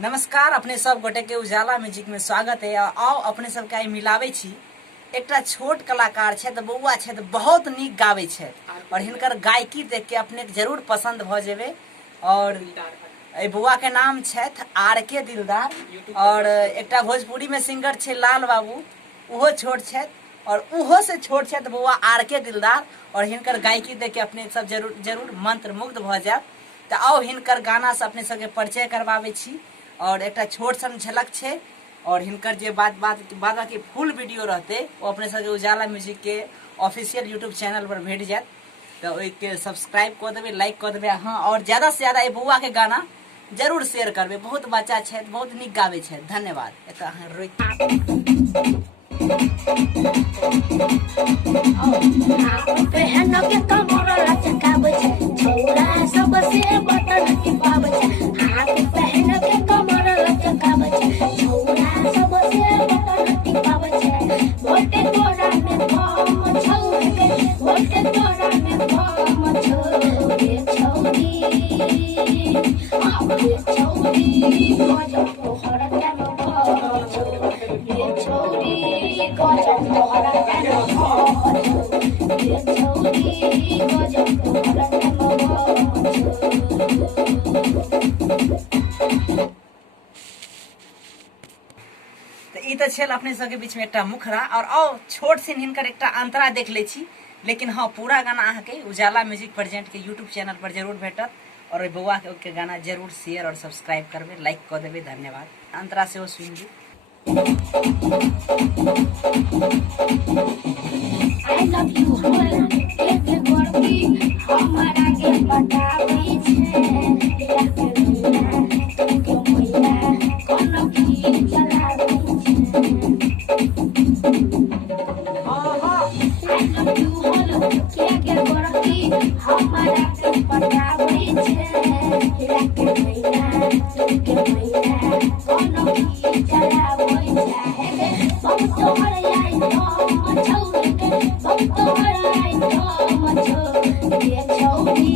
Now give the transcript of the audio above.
नमस्कार, अपने सब गोटे के उजाला म्यूजिक में स्वागत है। आओ अपने सब के मिलावे छी। एकटा छोट कलाकार छे तो बउआ छे तो बहुत नीक गावे छे और हिनकर गायकी देख के अपने जरूर पसंद भ जेबे। और ए बउआ के नाम छे आर.के. दिलदार और एकटा भोजपुरी में सिंगर छे लाल बाबू, उहो छोट छे और उहो से छोट छे तो बउआ आर.के. दिलदार और हिनकर गायकी देख के अपने सब जरूर मंत्र मुग्ध भ जाब। तो आओ हिनकर गाना से अपने सबके परिचय करवावे छी और एक छोट सन झलक छे और हिनकर जे बाद की फुल वीडियो रहते वो अपने सबके उजाला म्यूजिक के ऑफिशियल यूट्यूब चैनल पर भेट जात। तो ओके सब्सक्राइब कर देवे, लाइक कर देवे। हाँ, और ज्यादा से ज्यादा ये बउआ के गाना जरूर शेयर करबे। बहुत बच्चा छे, बहुत नीक गावे छे। धन्यवाद। तो छेल अपने सबके बीच में एक मुखरा और आओ छोट सी हिनकर एक अंतरा देख ले छी। लेकिन हाँ, पूरा गाना अहाँ के उजाला म्यूजिक प्रेजेंट के यूट्यूब चैनल पर जरूर भेटत और बउआ के गाना जरूर शेयर और सब्सक्राइब करबे, लाइक कर देबे। धन्यवाद। अंतरा से वो सुन ली। I love you, हमारा के बतावे छे कोनो की चलावे हमारा के बतावे छे कोनो की चलावे चाहे बहुत तोहर लाई तो छौरी के बहुत तोहर लाई तो छौरी